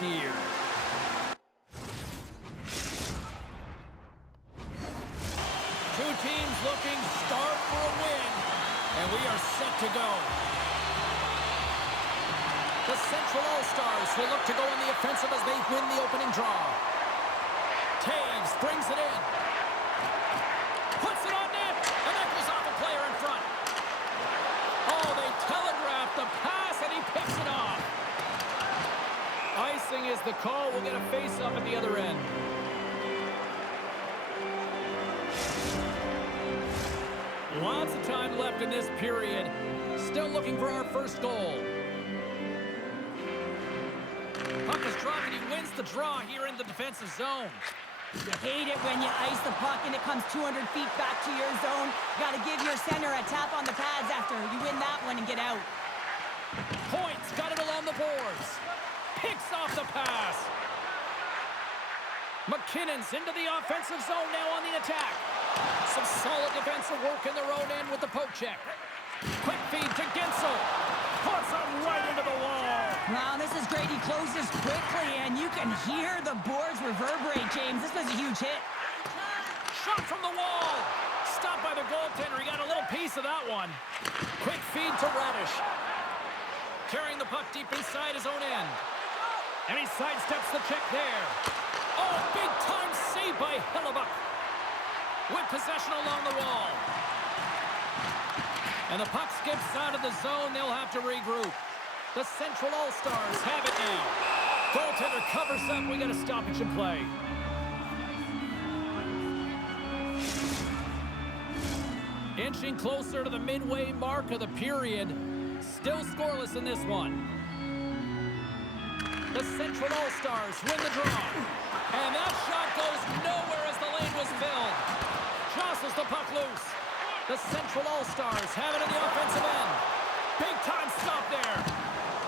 here. Two teams looking starved for a win, and we are set to go. The Central All-Stars will look to go on the offensive as they win the opening draw. Taves brings it in. Puts it on net, and that goes off a player in front. Oh, they telegraphed the pass, and he picks it off. Icing is the call. We'll get a face-up at the other end. Lots of time left in this period. Still looking for our first goal. Puck is dropped, and he wins the draw here in the defensive zone. You hate it when you ice the puck and it comes 200 feet back to your zone. Got to give your center a tap on the pads after you win that one and get out. Points got it along the boards. Picks off the pass. McKinnon's into the offensive zone now on the attack. Some solid defensive work in their own end with the poke check. Quick feed to Gensel. Puts it right into the wall. Wow, this is great. He closes quickly, and you can hear the boards reverberate, James. This was a huge hit. Shot from the wall. Stopped by the goaltender. He got a little piece of that one. Quick feed to Radish. Carrying the puck deep inside his own end. And he sidesteps the check there. Oh, big-time save by Hellebuck. With possession along the wall. And the puck skips out of the zone. They'll have to regroup. The Central All-Stars have it now. Goaltender covers up. We got a stoppage in play. Inching closer to the midway mark of the period. Still scoreless in this one. The Central All-Stars win the draw. And that shot goes nowhere as the lane was filled. Jostles the puck loose. The Central All-Stars have it in the offensive end. Big-time stop there.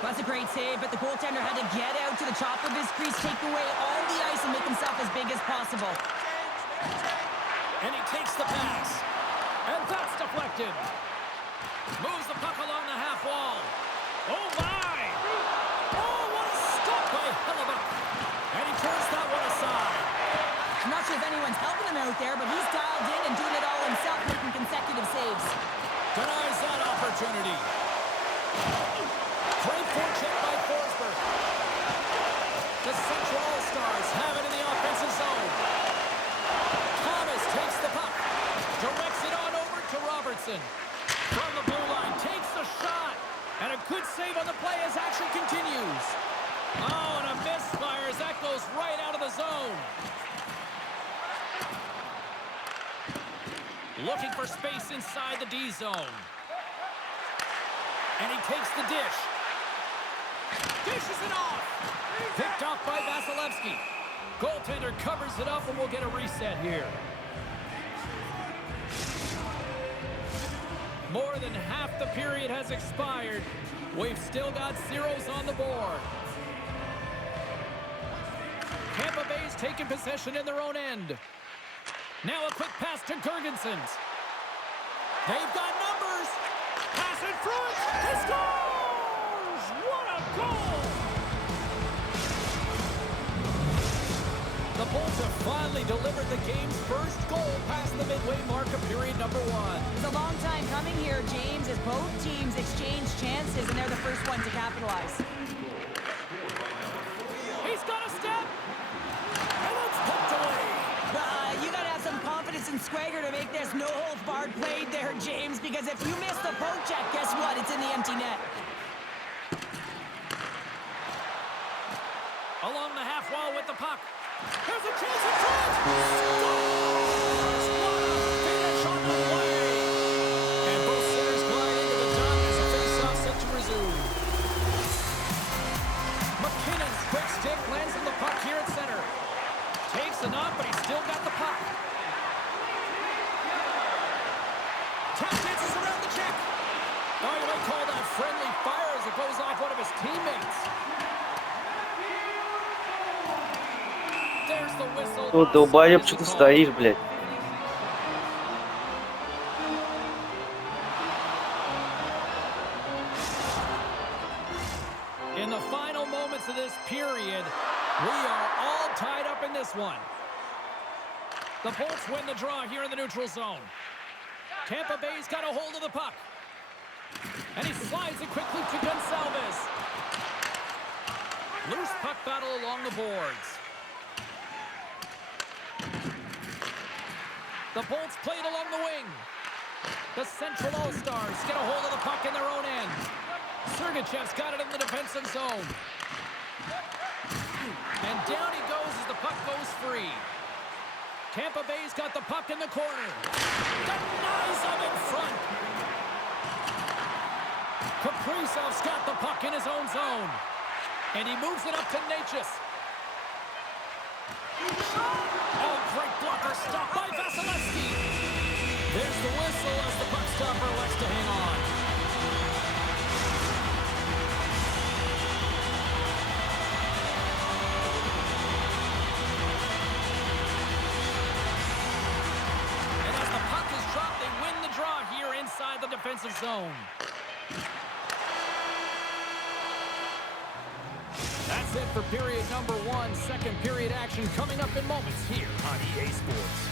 That's a great save, but the goaltender had to get out to the top of his crease, take away all the ice, and make himself as big as possible. And he takes the pass. And that's deflected. Moves the puck along the half wall. Oh, my! Oh, what a stop by Hellebuck. And he turns that one aside. I'm not sure if anyone's helping him out there, but he's dialed in and doing it all himself, making consecutive saves. Denies that opportunity. Great forecheck by Forsberg. The Central All-Stars have it in the offensive zone. Thomas takes the puck. Directs it on over to Robertson. From the blue line, takes the shot. And a good save on the play as action continues. Oh, and a misfire as that goes right out of the zone. Looking for space inside the D zone. And he takes the dish. Dishes it off. Picked off by Vasilevsky. Goaltender covers it up, and we'll get a reset here. More than half the period has expired. We've still got zeros on the board. Tampa Bay's taking possession in their own end. Now a quick pass to Girgensons. They've got numbers. Pass in front. He scores! What a goal! The Bulls have finally delivered the game's first goal past the midway mark of period number 1. It's a long time coming here, James, as both teams exchange chances, and they're the first one to capitalize. He's got a step. And it's poked away. You got to have some confidence and swagger to make this no-holds-barred play there, James, because if you miss the poke check, guess what? It's in the empty net. Along the half wall with the puck. There's a chance in front. Scores! What a finish on the play. And both centers glide into the dunk as the face-off set to resume. McKinnon's quick stick lands on the puck here at center. Takes it up, but he's still got the puck. Tap dances around the check. Oh, you might call that friendly fire as it goes off one of his teammates. There's the whistle. Ну, долбоёб, что ты стоишь, блядь? In the final moments of this this period. We are all tied up in this one. The Bolts win the draw here in the neutral zone. Tampa Bay's got a hold of the puck. And he slides it quickly to Gonsalves. Loose puck battle along the boards. The Bolts played along the wing. The Central All-Stars get a hold of the puck in their own end. Sergachev's got it in the defensive zone. And down he goes as the puck goes free. Tampa Bay's got the puck in the corner. Denies him in front. Kaprizov's got the puck in his own zone. And he moves it up to Natchez. Oh, great blocker stop by Vasilevsky. There's the whistle as the puck stopper elects to hang on. And as the puck is dropped, they win the draw here inside the defensive zone. That's it for period number 1. Second period action coming up in moments here on EA Sports.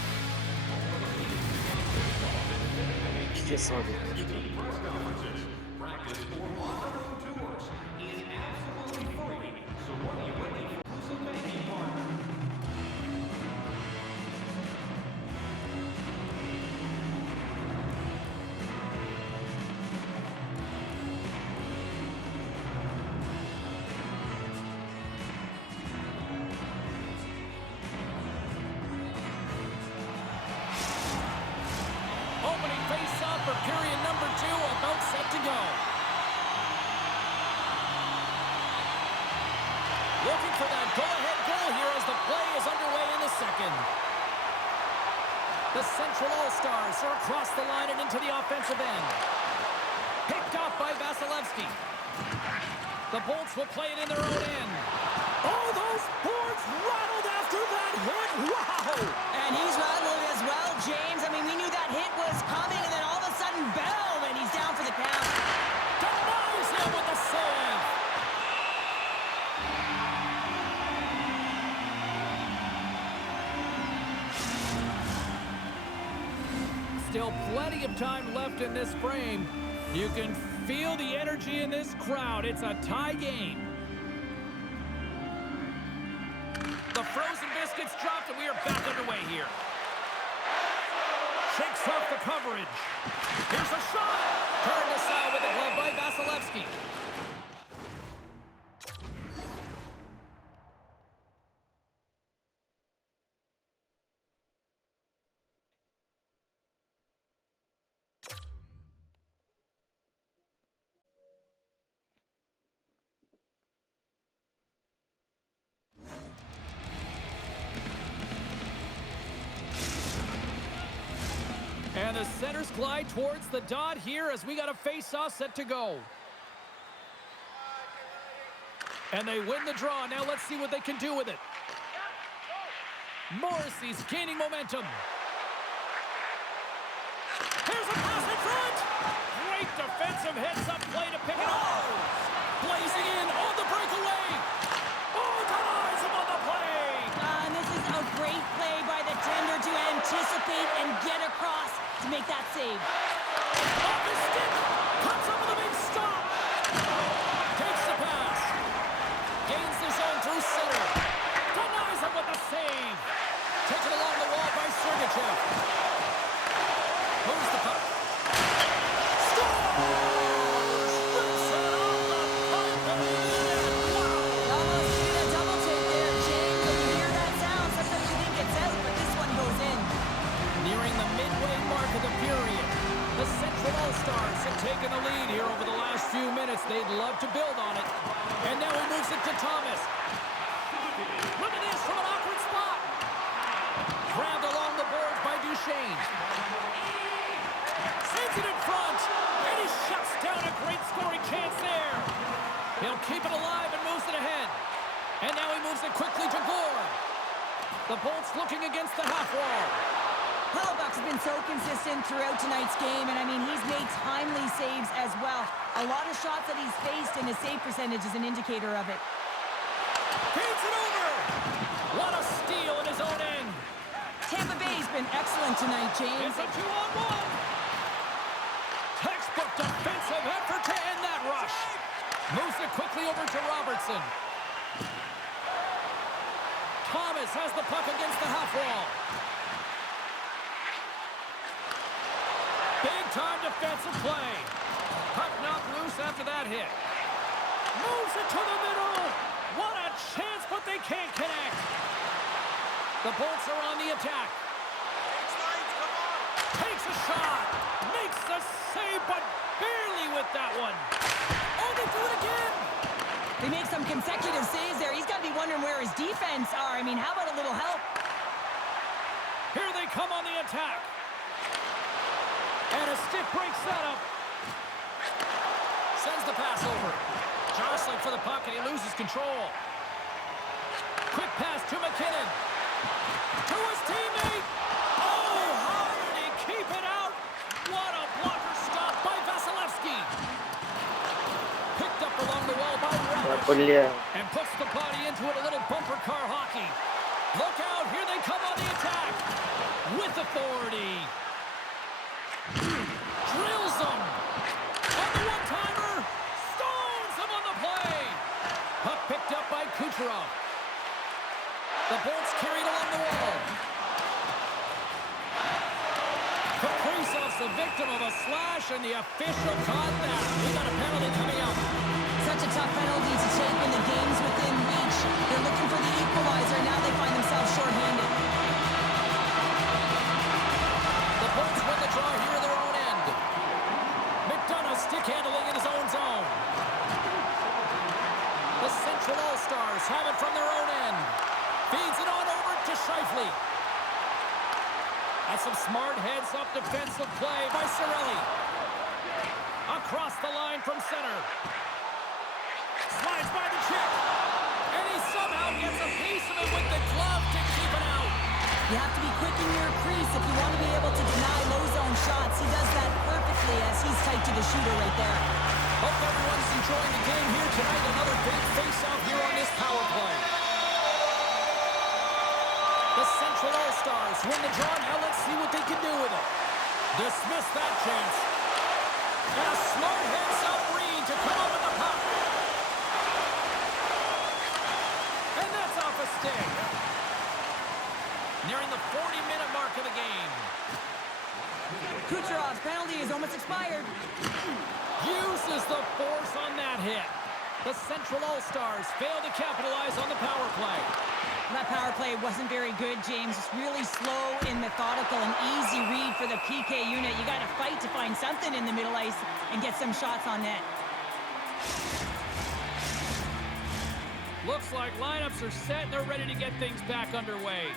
İşte sabit. Opening face-off for period number 2, about set to go. Looking for that go-ahead goal here as the play is underway in the second. The Central All-Stars are across the line and into the offensive end. Picked off by Vasilevsky. The Bolts will play it in their own end. Oh, those boards rattled after that hit. Wow! And he's rattled as well, James. I mean, we knew that hit was coming, and then all of a sudden, boom, and he's down for the count. Denies him with the save. Still plenty of time left in this frame. You can feel the energy in this crowd. It's a tie game. The frozen biscuits dropped, and we are back underway here. Shakes off the coverage. Here's a shot. Turned aside with the glove by Vasilevsky. And the centers glide towards the dot here as we got a face-off set to go. And they win the draw. Now let's see what they can do with it. Morrissey's gaining momentum. Here's a pass in front. Great defensive heads-up play to pick it up. Blazing in on the breakaway. Oh, denies him on the play. And this is a great play by the tender to anticipate and get across to make that save. Off his stick. Comes up with a big stop. Takes the pass. Gains the zone through center. Denies him with the save. Taken along the wall by Sergachev. Moves the puck. Almost did a double take there, James. When you hear that sound, sometimes you think it's out, but this one goes in. Nearing the midway mark of the period, the Central All-Stars have taken the lead here over the last few minutes. They'd love to build on it. And now he moves it to Thomas. Look at this from an awkward spot. Grabbed along the boards by Duchesne. Sends it in front. And he shuts down a great scoring chance there. He'll keep it alive and moves it ahead. And now he moves it quickly to Gore. The Bolts looking against the half wall. Hellebuyck's been so consistent throughout tonight's game, and I mean, he's made timely saves as well. A lot of shots that he's faced, and his save percentage is an indicator of it. been excellent tonight, James. It's a 2-on-1. Textbook defensive effort to end that rush. Moves it quickly over to Robertson. Thomas has the puck against the half wall. Big-time defensive play. Puck knocked loose after that hit. Moves it to the middle. What a chance, but they can't connect. The Bolts are on the attack. Takes a shot. Makes the save, but barely with that one. Oh, they do it again. They make some consecutive saves there. He's got to be wondering where his defense are. I mean, how about a little help? Here they come on the attack. And a stick break setup. Sends the pass over. Jostling for the puck, and he loses control. Quick pass to McKinnon. To his teammate. Oh, how did he keep it out? What a blocker stop by Vasilevsky. Picked up along the wall by Ravish. Бля. And puts the body into it, a little bumper car hockey. Look out, here they come on the attack. With authority. Drills them. On the one-timer. Stones him on the play. Puck picked up by Kucherov. The Bolts carried along the wall. Kaprizov's the victim of a slash, and the official caught that. We got a penalty coming up. Such a tough penalty to take when the game's within reach. They're looking for the equalizer. Now they find themselves shorthanded. The Bolts win the draw here in their own end. McDonough stick handling in his own zone. The Central All-Stars have it from their own end. Feeds it on over to Scheifele. That's some smart heads-up defensive play by Cirelli. Across the line from center. Slides by the check. And he somehow gets a piece of it with the glove to keep it out. You have to be quick in your crease if you want to be able to deny low-zone shots. He does that perfectly as he's tight to the shooter right there. Hope everyone's enjoying the game here tonight. Another big face-off here on this power play. The Central All-Stars win the draw. Now let's see what they can do with it. Dismiss that chance. And a smart heads-up read to come up with the puck. And that's off a stick. Nearing the 40-minute mark of the game. Kucherov's penalty is almost expired. Uses the force on that hit. The Central All-Stars fail to capitalize on the power play. That power play wasn't very good, James. It's really slow and methodical, an easy read for the PK unit. You got to fight to find something in the middle ice and get some shots on net. Looks like lineups are set and they're ready to get things back underway.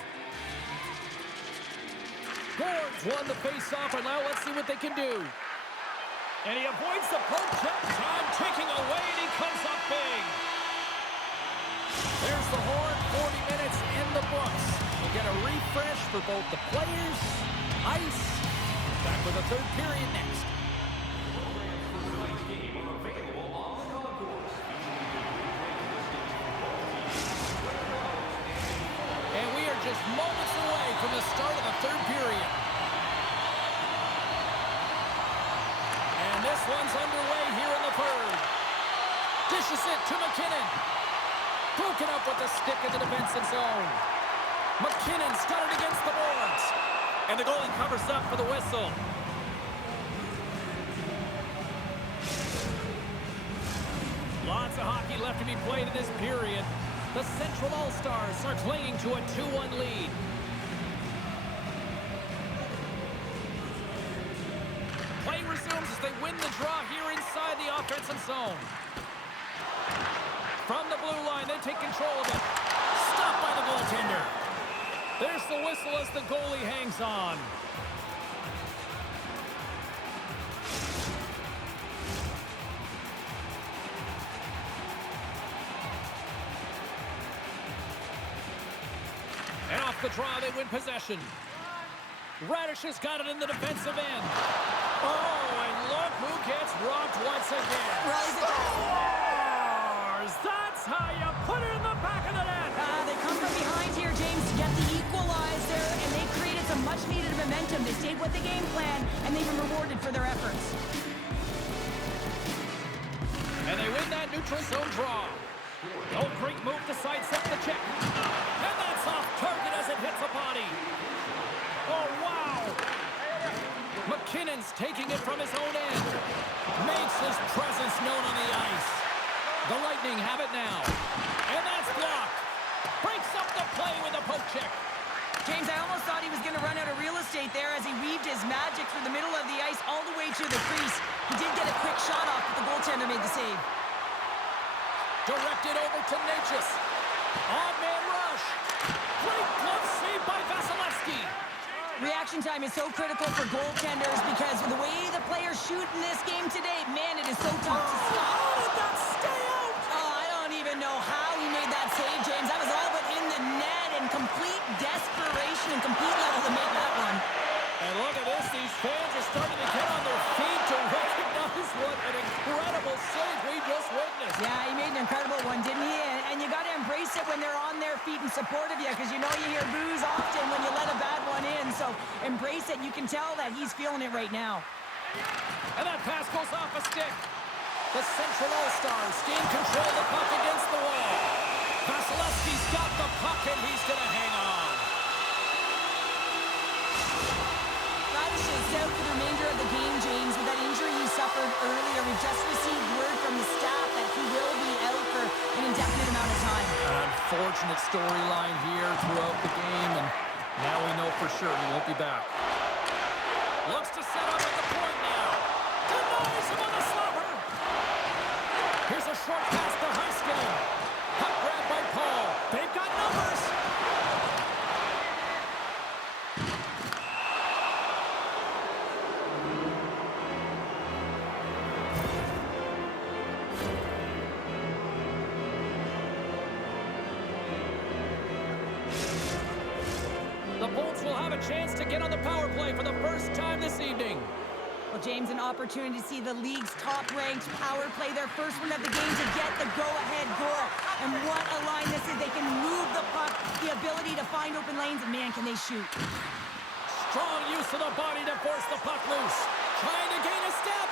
Gord's won the face-off, and now let's see what they can do. And he avoids the poke check. Time ticking away, and he comes up big. There's the horn. 40 minutes in the books. We'll get a refresh for both the players, ice. Back with a third period next. And we are just moments away from the start of the third period. And this one's underway here in the third. Dishes it to McKinnon. Broken up with the stick in the defensive zone. McKinnon's got it against the boards. And the goalie covers up for the whistle. Lots of hockey left to be played in this period. The Central All-Stars are clinging to a 2-1 lead. Play resumes as they win the draw here inside the offensive zone. From the blue line, they take control of it. Stopped by the goaltender. There's the whistle as the goalie hangs on. And off the draw, they win possession. Radish has got it in the defensive end. Oh, and look who gets rocked once again. That's how you put it in the back of the net. They come from behind here, James, to get the equalizer, and they created some much-needed with the game plan, and they've been rewarded for their efforts. And they win that neutral zone draw. Oh, great move to sidestep the check. And that's off target as it hits a body. Oh, wow. McKinnon's taking it from his own end. Makes his presence known on the ice. The Lightning have it now. And that's blocked. Breaks up the play with a poke check. James, I almost thought he was going to run out of real estate there as he weaved his magic through the middle of the ice all the way to the crease. He did get a quick shot off, but the goaltender made the save. Directed over to Natchez. On-man rush. Great glove save by Vasilevsky. Reaction time is so critical for goaltenders because the way the players shoot in this game today, man, it is so tough to stop. How did that stay out? Oh, I don't even know how he made that save, James. That was all but in the net and complete desperation and complete level to make that one. And look at this. These fans are starting to get on their feet to recognize what an incredible save we just witnessed. Yeah, he made an incredible one, didn't he? And you got to embrace it when they're on their feet in support of you because you know you hear boos often when you let a bad one in. So embrace it. You can tell that he's feeling it right now. And that pass goes off a stick. The Central All-Stars gain control of the puck against the wall. Vasilevsky's got the puck and he's going to hang on. Radish is out for the remainder of the game, James, with that injury he suffered earlier. We've just received word from the staff that he will be out for an indefinite amount of time. An unfortunate storyline here throughout the game, and now we know for sure he won't be back. Looks to set up at the point now. Denies him on the slapper. Here's a short pass to Heiskanen. Puck grab by Paul. They've got numbers. The Bolts will have a chance to get on the power play for the first time this evening. Well, James, an opportunity to see the league's top-ranked power play their first one of the game to get the go-ahead goal. And what a line this is. They can move the puck, the ability to find open lanes, and man, can they shoot. Strong use of the body to force the puck loose. Trying to gain a step.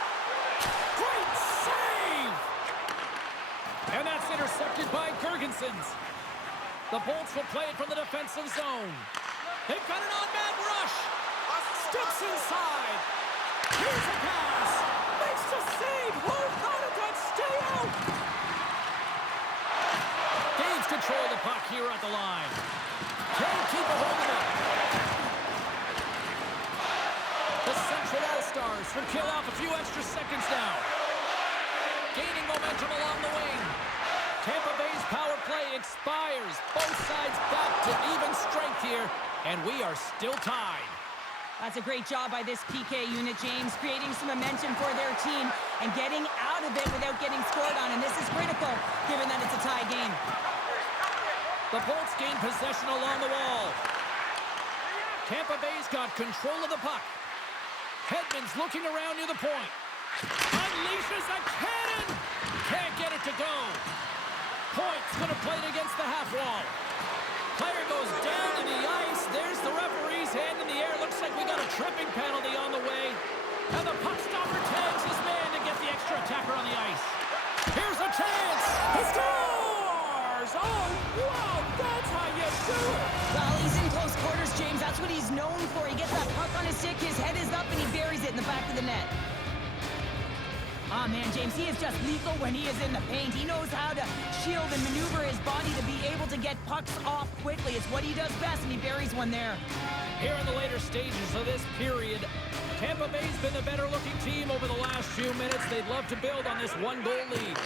Great save! And that's intercepted by Gergensons. The Bolts will play it from the defensive zone. They've got an on-man rush. Steps inside. Here's a pass. Makes the save. How did that stay out? Gains control of the puck here at the line. Can't keep a hold of it. The Central All-Stars will kill off a few extra seconds now. Gaining momentum along the wing. Tampa Bay's power play expires. Both sides back to even strength here, and we are still tied. That's a great job by this PK unit, James, creating some momentum for their team and getting out of it without getting scored on. And this is critical, given that it's a tie game. The Bolts gain possession along the wall. Tampa Bay's got control of the puck. Hedman's looking around near the point. Unleashes a cannon! Can't get it to go. Point's going to play it against the half wall. Player goes down to the ice. There's the referee's hand in the air. Looks like we got a tripping penalty on the way. And the puck stopper tags his man to get the extra attacker on the ice. Here's a chance. He scores! Oh, wow, that's how you do it. Well, he's in close quarters, James. That's what he's known for. He gets that puck on his stick, his head is up, and he buries it in the back of the net. Ah, man, James, he is just lethal when he is in the paint. He knows how to shield and maneuver his body to be able to get pucks off quickly. It's what he does best, and he buries one there. Here in the later stages of this period, Tampa Bay's been the better-looking team over the last few minutes. They'd love to build on this one-goal lead.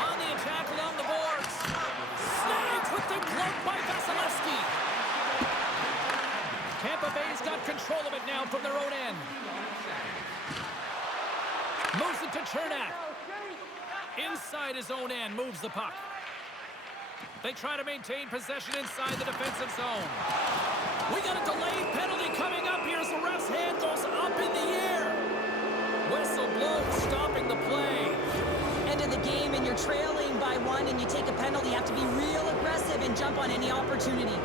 On the attack along the boards. Snagged with the glove by Vasilevsky. Tampa Bay's got control of it now from their own end. Moves it to Chernak. Inside his own end, moves the puck. They try to maintain possession inside the defensive zone. We got a delayed penalty coming up here as the ref's hand goes up in the air. Whistle blows, stopping the play. End of the game, and you're trailing by one, and you take a penalty. You have to be real aggressive and jump on any opportunity.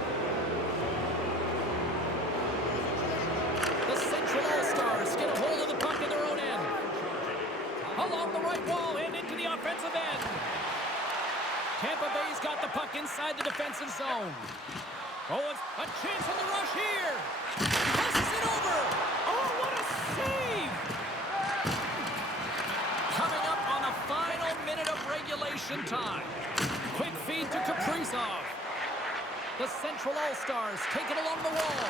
The hold of the puck in their own end. Along the right wall and into the offensive end. Tampa Bay's got the puck inside the defensive zone. Oh, it's a chance on the rush here. Passes it over. Oh, what a save. Coming up on the final minute of regulation time. Quick feed to Kaprizov. The Central All-Stars take it along the wall.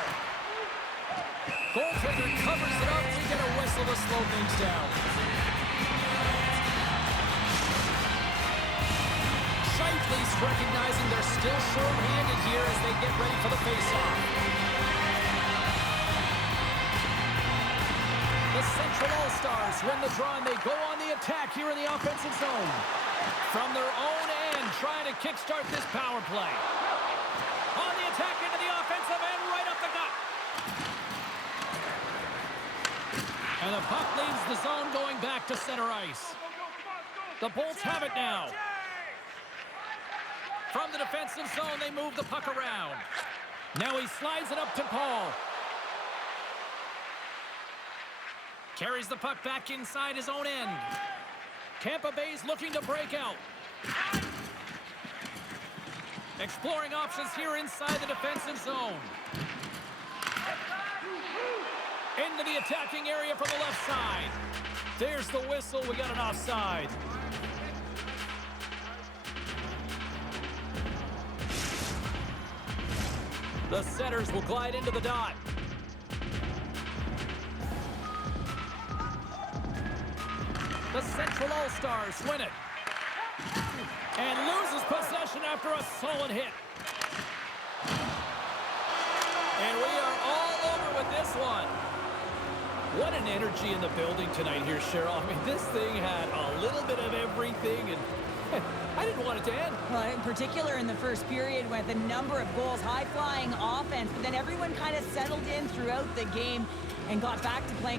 Goaltender covers it up. We get a whistle to slow things down. Shifley's recognizing they're still short-handed here as they get ready for the face-off. The Central All-Stars win the draw, and they go on the attack here in the offensive zone. From their own end, trying to kickstart this power play. On the attack into the offensive end, right up the gut. And the puck leaves the zone going back to center ice. The Bolts have it now. From the defensive zone, they move the puck around. Now he slides it up to Paul. Carries the puck back inside his own end. Tampa Bay's looking to break out. Exploring options here inside the defensive zone. Into the attacking area from the left side. There's the whistle. We got an offside. The Setters will glide into the dot. The Central All-Stars win it. And loses possession after a solid hit. And we are all over with this one. What an energy in the building tonight here, Cheryl. I mean, this thing had a little bit of everything, and I didn't want it to end. Well, in particular in the first period with a number of goals, high-flying offense, but then everyone kind of settled in throughout the game and got back to playing.